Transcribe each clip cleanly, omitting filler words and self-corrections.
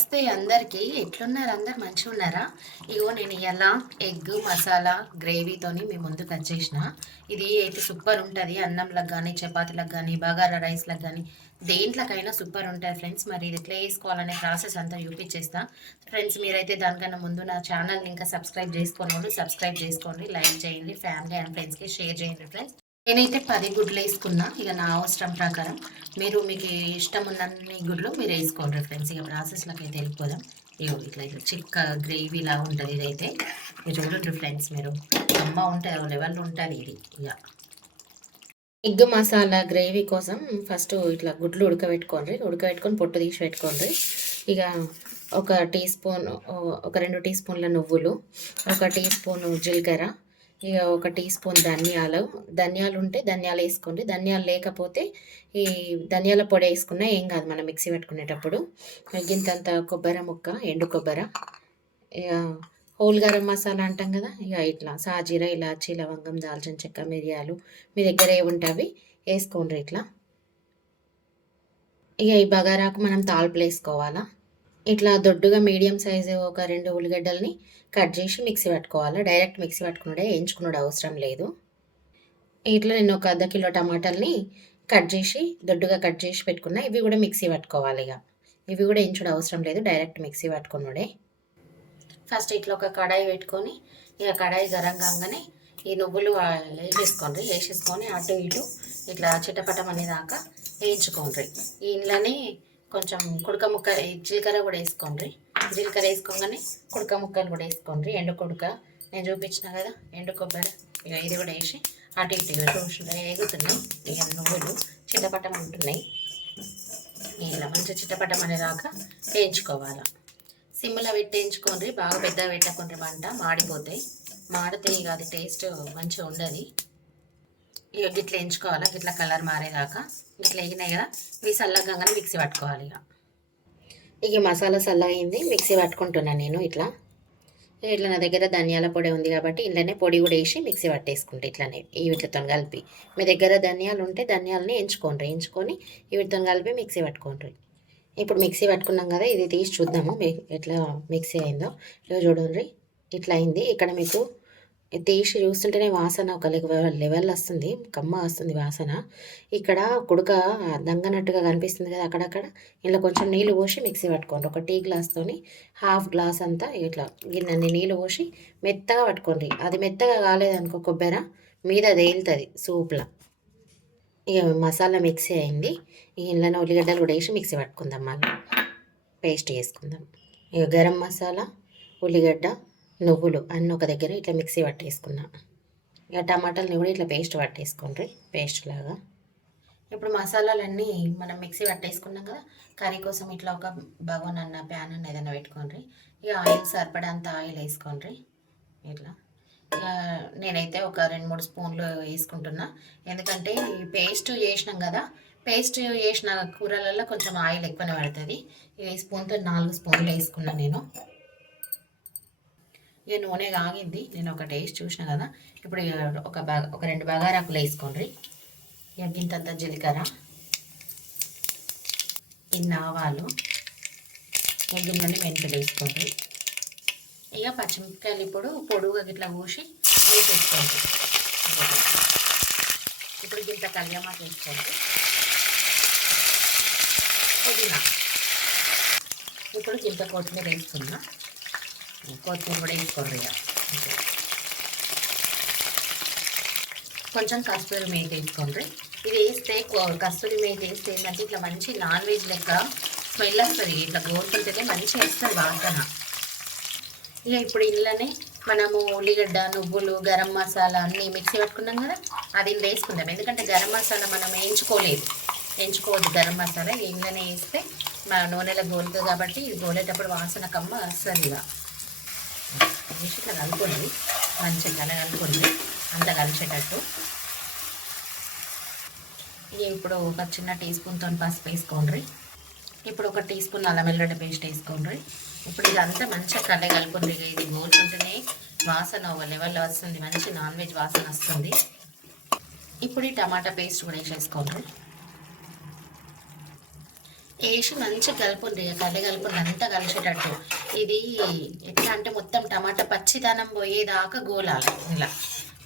నమస్తే అందరికీ. ఎట్లున్నారు? అందరు మంచిగున్నారా? ఇగో నేను ఇయాల ఎగ్ మసాలా గ్రేవీతోని మీ ముందుకు వచ్చేసిన. ఇది అయితే సూపర్ ఉంటుంది. అన్నంలకు కానీ, చపాతీలకు కానీ, బగారా రైస్లకు కానీ దేంట్లోకైనా సూపర్ ఉంటుంది ఫ్రెండ్స్. మరి ఇది ఎట్లా చేసుకోవాలనే ప్రాసెస్ అంతా చూపించేస్తా ఫ్రెండ్స్. మీరైతే దానికన్నా ముందు నా ఛానల్ని ఇంకా సబ్స్క్రైబ్ చేసుకోండి. సబ్స్క్రైబ్ చేసుకోండి, లైక్ చేయండి, ఫ్యామిలీ అండ్ ఫ్రెండ్స్కి షేర్ చేయండి ఫ్రెండ్స్. నేనైతే 10 గుడ్లు వేసుకున్నా. ఇక నా అవసరం ప్రకారం మీకు ఇష్టం ఉన్నన్ని గుడ్లు మీరు వేసుకోండి ఫ్రెండ్స్. ఇక ప్రాసెస్లోకి అయితే వెళ్ళిపోదాం. ఇగో ఇట్లా ఇట్లా చిక్క గ్రేవీ లాగా ఉంటుంది ఇదైతే. ఇక చూడండి ఫ్రెండ్స్, మీరు అమ్మ ఉంటుంది లెవెల్లో ఉంటుంది ఇది. ఇక ఎగ్ మసాలా గ్రేవీ కోసం ఫస్ట్ ఇట్లా గుడ్లు ఉడకబెట్టుకొని పొట్టు తీసి పెట్టుకోండి. ఇక ఒక టీ స్పూన్, ఒక 2 టీ స్పూన్ల నువ్వులు, ఒక టీ స్పూన్ జీలకర్ర, ఇక ఒక టీ స్పూన్ ధనియాలు ఉంటే ధనియాలు వేసుకోండి. ధనియాలు లేకపోతే ఈ ధనియాల పొడి వేసుకున్నా ఏం కాదు మనం మిక్సీ పెట్టుకునేటప్పుడు. గింతంత కొబ్బరి ముక్క, ఎండు కొబ్బరి, ఇక హోల్ గరం మసాలా అంటాం కదా, ఇక ఇట్లా సాజీర, ఇలాచి, లవంగం, దాల్చిన చెక్క, మిరియాలు మీ దగ్గర ఏముంటే అవి వేసుకోండి ఇట్లా. ఇక ఈ బగారాకు మనం తాల్పులు వేసుకోవాలా. ఇట్లా దొడ్డుగా మీడియం సైజు ఒక 2 ఉల్లిగడ్డల్ని కట్ చేసి మిక్సీ పట్టుకోవాలి. డైరెక్ట్ మిక్సీ పట్టుకున్నాడే, వేయించుకున్నాడు అవసరం లేదు. ఇట్లా నేను ఒక అర్ధ కిలో టమాటాలని దొడ్డుగా కట్ చేసి పెట్టుకున్నా. ఇవి కూడా మిక్సీ పట్టుకోవాలి. ఇవి కూడా వేయించుడు అవసరం లేదు, డైరెక్ట్ మిక్సీ పట్టుకున్నాడే. ఫస్ట్ ఇట్లా ఒక కడాయి పెట్టుకొని, ఇక కడాయి గరం కాగానే ఈ నువ్వులు వేసేసుకొని అటు ఇటు ఇట్లా చిటపటం అనేదాకా వేయించుకోండి. ఈ ఇంట్లోనే కొంచెం కుడక ముక్క జీలకర్ర కూడా వేసుకోండి. జీలకర్ర వేసుకోగానే కుడక ముక్కలు కూడా వేసుకోండి. ఎండు కుడక నేను చూపించిన కదా, ఎండు కొబ్బరి, ఇక ఇది కూడా వేసి అటు ఇటు చూసి ఎగుతున్నాయి. ఇక నువ్వులు చిటపటం ఉంటున్నాయి. ఇలా మంచిగా చిటపటం అనేదాకా వేయించుకోవాలి. సిమ్లో పెట్టి వేయించుకోండి, బాగా పెద్దగా పెట్టకుండా మంట మాడిపోతాయి. మాడితే ఇక అది టేస్ట్ మంచిగా ఉండదు. ఇక గిట్ల వేయించుకోవాలి, గిట్ల కలర్ మారేదాకా. ఇట్లా వేగినాయి కదా, ఇవి చల్లగానే మిక్సీ పట్టుకోవాలి. ఇక మసాలా చల్లగైంది, మిక్సీ పట్టుకుంటున్నాను నేను ఇట్లా. నా దగ్గర ధనియాల పొడి ఉంది కాబట్టి ఇంట్లోనే పొడి కూడా వేసి మిక్సీ పట్టేసుకుంటే ఇట్లానే ఈ వీటితో కలిపి. మీ దగ్గర ధనియాలు ఉంటే ధనియాలని వేయించుకొని ఈ వీటితో కలిపి మిక్సీ పట్టుకోండి. ఇప్పుడు మిక్సీ పట్టుకున్నాం కదా, ఇది తీసి చూద్దాము ఎట్లా మిక్సీ అయిందో. ఇక చూడండి ఇట్లా అయింది. ఇక్కడ మీకు తీసి చూస్తుంటేనే వాసన ఒక లెవెల్ వస్తుంది, కమ్మ వస్తుంది వాసన. ఇక్కడ కుడక దంగనట్టుగా కనిపిస్తుంది కదా అక్కడక్కడ. ఇలా కొంచెం నీళ్ళు పోసి మిక్సీ పట్టుకోండి. ఒక టీ గ్లాస్తోని హాఫ్ గ్లాస్ అంతా ఇట్లా గిన్నెని నీళ్ళు పోసి మెత్తగా పట్టుకోండి. అది మెత్తగా కాలేదనుకో కొబ్బరి మీద తేలుతుంది సూప్లా. ఇక మసాలా మిక్సీ అయింది. ఇంట్లోనే ఉల్లిగడ్డలు కూడా వేసి మిక్సీ పట్టుకుందాం, మళ్ళీ పేస్ట్ చేసుకుందాం. ఇక గరం మసాలా, ఉల్లిగడ్డ, నువ్వులు అన్నీ ఒక దగ్గర ఇట్లా మిక్సీ పట్టేసుకున్నా. ఇక టమాటాలని కూడా ఇట్లా పేస్ట్ పట్టేసుకోండి, పేస్ట్ లాగా. ఇప్పుడు మసాలాలన్నీ మనం మిక్సీ పట్టేసుకున్నాం కదా, కర్రీ కోసం ఇట్లా ఒక బగోన్ అన్న ప్యాన్ అన్న ఏదైనా పెట్టుకోండి. ఇక ఆయిల్ సరిపడంత ఆయిల్ వేసుకోండి ఇట్లా. నేనైతే ఒక 2-3 స్పూన్లు వేసుకుంటున్నా, ఎందుకంటే ఈ పేస్ట్ చేసినాం కదా, పేస్ట్ చేసిన కూరలలో కొంచెం ఆయిల్ ఎక్కువనే పడుతుంది. ఈ స్పూన్తో 4 స్పూన్లు వేసుకున్నాను నేను. ఇక నూనె కాగింది, నేను ఒక టేస్ట్ చూసిన కదా. ఇప్పుడు ఒక 2 బగారాకులు వేసుకోండి. ఇక గింతంత జీలకర్ర, ఇన్ని ఆవాలు, ఇక గిన్నెని మెంతులు వేసుకోండి. ఇక పచ్చిమిరపకాయలు ఇప్పుడు పొడుగుగా ఇట్లా కూసి వేసేసుకోండి. ఇప్పుడు గింత కళ్యామాకు వేసుకోండి, పుదీనా, ఇప్పుడు గింత కొత్తిమీర వేసుకున్నా. కొత్తిమీర కూడా వేసుకోండి. ఇక కొంచెం కస్తూరి మేతి వేసుకోండి. ఇది వేస్తే కస్తూరి మేతి వేస్తే ఏంటంటే ఇట్లా మంచి నాన్ వెజ్ లెక్క స్మెల్ వస్తుంది. ఇట్లా గోరుకుంటేనే మంచిగా వస్తుంది వాసన. ఇక ఇప్పుడు ఇంట్లోనే మనము ఉల్లిగడ్డ, నువ్వులు, గరం మసాలా అన్నీ మిక్సీ పట్టుకున్నాం కదా, అది ఇంట్లో వేసుకుందాం. ఎందుకంటే గరం మసాలా మనం వేయించుకోవద్దు. గరం మసాలా ఇంట్లోనే వేస్తే మన నూనెలో గోలుతుంది కాబట్టి ఇది గోలేటప్పుడు వాసన కమ్మ వస్తుంది. ఇక వేసి ఇట్లా కలుపుకోండి, మంచిగా కలుపుకోండి, అంత కలిసేటట్టు. ఇక ఇప్పుడు ఒక చిన్న టీ స్పూన్తో పసుపు వేసుకోండి. ఇప్పుడు ఒక టీ స్పూన్ అల్లం వెల్లుల్లి పేస్ట్ వేసుకోండి. ఇప్పుడు ఇదంతా మంచిగా కలుపుకోండి. ఇది గోలుకుంటేనే వాసన ఒక లెవెల్లో వస్తుంది, మంచి నాన్ వెజ్ వాసన వస్తుంది. ఇప్పుడు ఈ టమాటా పేస్ట్ కూడా వేసేసుకోండి. వేసి మంచిగా కలుపుండ్రి, ఇక కలుపుండ్రి అంతా కలిసేటట్టు. ఇది ఎట్లా అంటే మొత్తం టమాటా పచ్చిదనం పోయేదాకా గోలాలి. ఇలా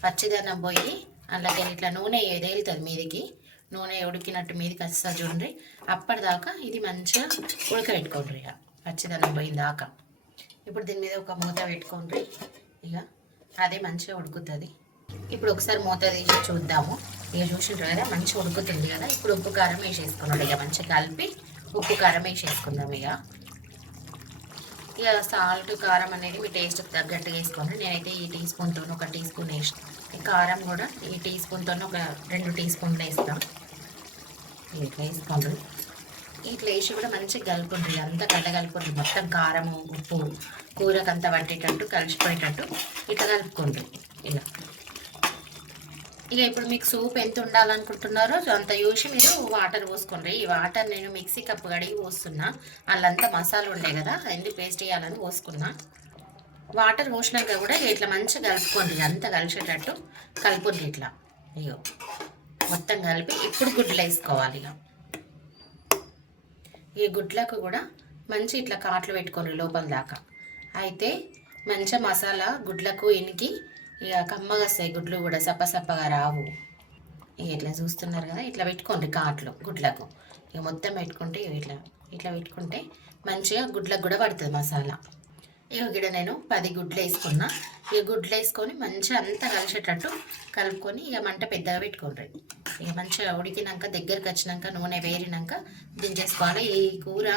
పచ్చిదనం పోయి అందులోకి ఇట్లా నూనె తేలుతుంది మీదికి, నూనె ఉడికినట్టు మీదికి వస్తా చూడండి. అప్పటిదాకా ఇది మంచిగా ఉడకబెట్టుకోండి ఇక పచ్చిదనం పోయిన దాకా. ఇప్పుడు దీని మీద ఒక మూత పెట్టుకోండి, ఇక అదే మంచిగా ఉడుకుతుంది. ఇప్పుడు ఒకసారి మూత తీసి చూద్దాము. ఇక చూసింటారు కదా మంచిగా ఉడుకుతుంది కదా. ఇప్పుడు ఉప్పు కారం వేసేసుకున్నాడు, ఇక మంచిగా కలిపి ఉప్పు కారం వేసేసుకుందాం. ఇక సాల్ట్ కారం అనేది మీ టేస్ట్కి తగ్గట్టుగా వేసుకోండి. నేనైతే ఈ టీ స్పూన్తో ఒక టీ స్పూన్ వేసిన, కారం కూడా ఈ టీ స్పూన్తో ఒక 2 టీ స్పూన్లు వేస్తాం. ఇట్లా వేసుకోండి. ఇట్లా వేసి కూడా మంచిగా కలుపుండ్రి, అంతా కలగలుపుండ్రి. మొత్తం కారము ఉప్పు కూరకు అంతా పట్టేటట్టు కలిసిపోయేటట్టు ఇట్లా కలుపుకోండి. ఇక ఇప్పుడు మీకు సూప్ ఎంత ఉండాలనుకుంటున్నారో అంత చూసి మీరు వాటర్ పోసుకోండి. ఈ వాటర్ నేను మిక్సీ కప్పు కడిగి పోస్తున్నా, అందులో మసాలా ఉండే కదా ఎందుకు పేస్ట్ చేయాలని పోసుకున్నా. వాటర్ పోసినాక కూడా ఇట్లా మంచిగా కలుపుకోండి, అంతా కలిసేటట్టు కలుపుండి ఇట్లా. ఇగో మొత్తం కలిపి ఇప్పుడు గుడ్లు వేసుకోవాలి. ఈ గుడ్లకు కూడా మంచి ఇట్లా కాట్లు పెట్టుకోండి లోపల దాకా. అయితే మంచిగా మసాలా గుడ్లకు ఇనికి ఇక కమ్మగా వస్తాయి, గుడ్లు కూడా సప్పసప్పగా రావు. ఇక ఇట్లా చూస్తున్నారు కదా, ఇట్లా పెట్టుకోండి కాట్లు గుడ్లకు. ఇక మొత్తం పెట్టుకుంటే ఇట్లా ఇట్లా పెట్టుకుంటే మంచిగా గుడ్లకు కూడా పడుతుంది మసాలా. ఇక ఇక్కడ నేను 10 గుడ్లు వేసుకున్నా. ఇక గుడ్లు వేసుకొని మంచిగా అంతా కలిసేటట్టు కలుపుకొని ఇక మంట పెద్దగా పెట్టుకోండి. ఇక మంచిగా ఉడికినాక దగ్గరికి వచ్చినాక నూనె వేరినాక దించేసుకోవాలి. ఈ కూర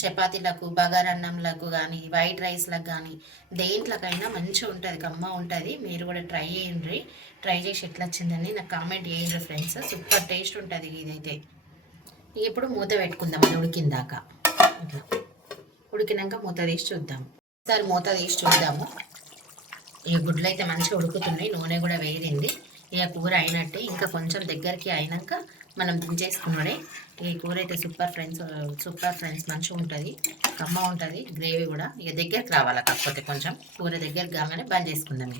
చపాతీలకు బగారన్నంలకు కానీ వైట్ రైస్లకు కానీ దేంట్లోకైనా మంచిగా ఉంటుంది, కమ్మ ఉంటుంది. మీరు కూడా ట్రై చేయండి. ట్రై చేసి ఎట్లా వచ్చిందని నాకు కామెంట్ చేయండి ఫ్రెండ్స్. సూపర్ టేస్ట్ ఉంటుంది ఇదైతే. ఇప్పుడు మూత పెట్టుకుందాం, అది ఉడికిందాక. ఇట్లా ఉడికినాక మూత తీసి చూద్దాం. ఒకసారి మూత తీసి చూద్దాము. ఈ గుడ్లు అయితే మంచిగా ఉడుకుతున్నాయి, నూనె కూడా వేరింది. ఇక కూర అయినట్టే, ఇంకా కొంచెం దగ్గరికి అయినాక మనం దించేసుకున్నాడే. ఈ కూర అయితే సూపర్ ఫ్రెండ్స్ మంచిగా ఉంటుంది, కమ్మ ఉంటుంది, గ్రేవీ కూడా. ఇక దగ్గరికి రావాలి, కాకపోతే కొంచెం కూర దగ్గరికి కాగానే బంద్ చేసుకుందాం.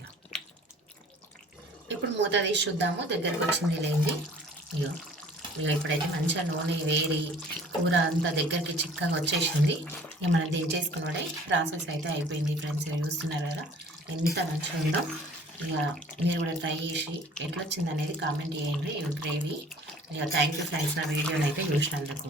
ఇప్పుడు మూత తీసి చూద్దాము, దగ్గరికి వచ్చింది లేండి. ఇక ఇప్పుడైతే మంచిగా నూనె వేరి కూర అంతా దగ్గరికి చిక్కగా వచ్చేసింది. ఇక మనం దించేసుకున్నాడే ప్రాసెస్ అయితే అయిపోయింది ఫ్రెండ్స్. చూస్తున్నారు కదా ఎంత మంచిగా ఉందో. ఇక మీరు కూడా ట్రై చేసి ఎట్లా వచ్చింది అనేది కామెంట్ చేయండి. గ్రేవీ. ఇక థ్యాంక్ యూ ఫ్రెండ్స్, నా వీడియోని అయితే చూసినందుకు.